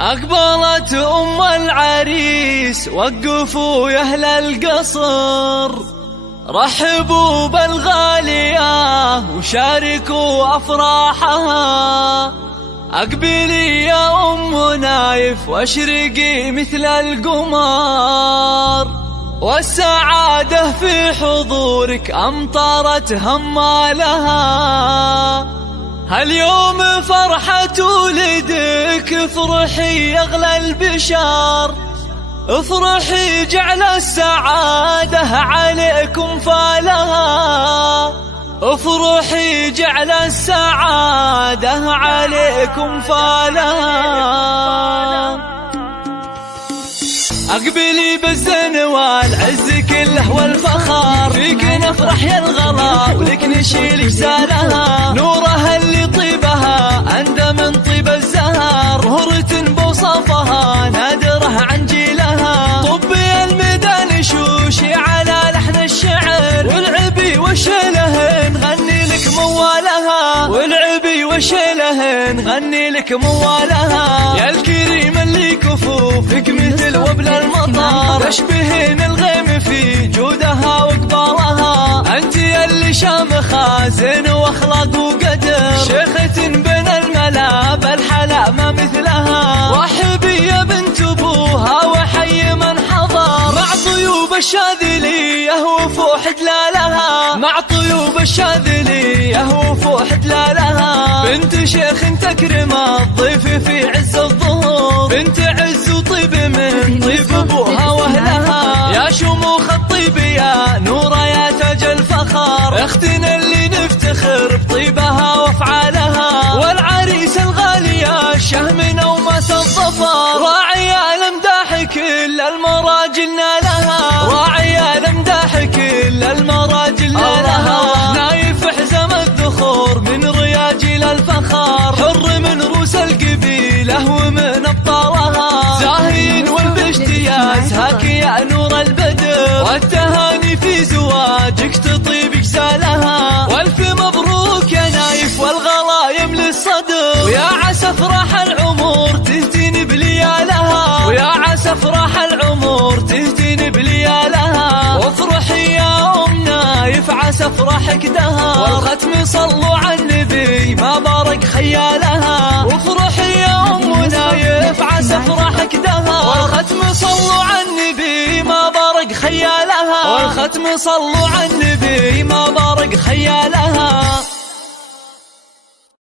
أقبلت أم العريس وقفوا يا أهل القصر، رحبوا بالغالية وشاركوا أفراحها. أقبلي يا أم نايف واشرقي مثل القمر، والسعادة في حضورك أمطرت همالها. هاليوم فرحة ولدك، افرحي يا أغلى البشر، افرحي جعل السعادة عليكم فالها، افرحي جعل السعادة عليكم فالها. أقبلي بالزين والعز كله والفخر، فيك نفرح يا الغلا ولك نشيل جزالها. نورها اللي طيبها أندى من طيب الزهر، هرة بوصفها نادرة عن جيلها. طبي الميدان شوشي على لحن الشعر، والعبي وشيله نغني لك موالها، والعبي وشيله نغني لك موالها. يا الكريم اللي كفوفك مثل وبل المطر، تشبهين الغيم في جودها وقبالها. انت اللي شامخة زين واخلاق وقدر، شيخة بين الملا بالحلا ما مثلها. واحبي يا بنت ابوها وحي من حضر، مع طيوب الشاذلية وفوح دلالها، مع طيوب الشاذلية وفوح دلالها. بنت شيخ تكرم الضيف في عز الظهور، بنت عز وطيب من طيب ابوها واهلها. يا شموخ الطيب يا نورة يا تاج الفخر، اختنا اللي نفتخر بطيبها وافعالها. والعريس الغالي يا الشهم نومة الظفر، راعي الامداح كل المراجل نالها، راعي الامداح كل المراجل نالها. نايف حزم الذخور من رياجيل الفخر، حر من روس القبيله ومن ابطالها. زاهين والباشتياز هاك يا نور البدر، والتهاني في زواجك تطيب جزالها. والف مبروك يا نايف والغلا يملي الصدر، ويا عسى افراح العمر تهتني بليالها، ويا عسى افراح العمر تهتني بليالها. وافرحي يا ام نايف عسى افراحك دها، والختم صلوا على النبي ما بارك خيالها. وافرحي يا ام نايف عسى افراحك دها، والختم صلوا على النبي ما بارك خيالها، والختم صلوا على النبي ما بارك خيالها.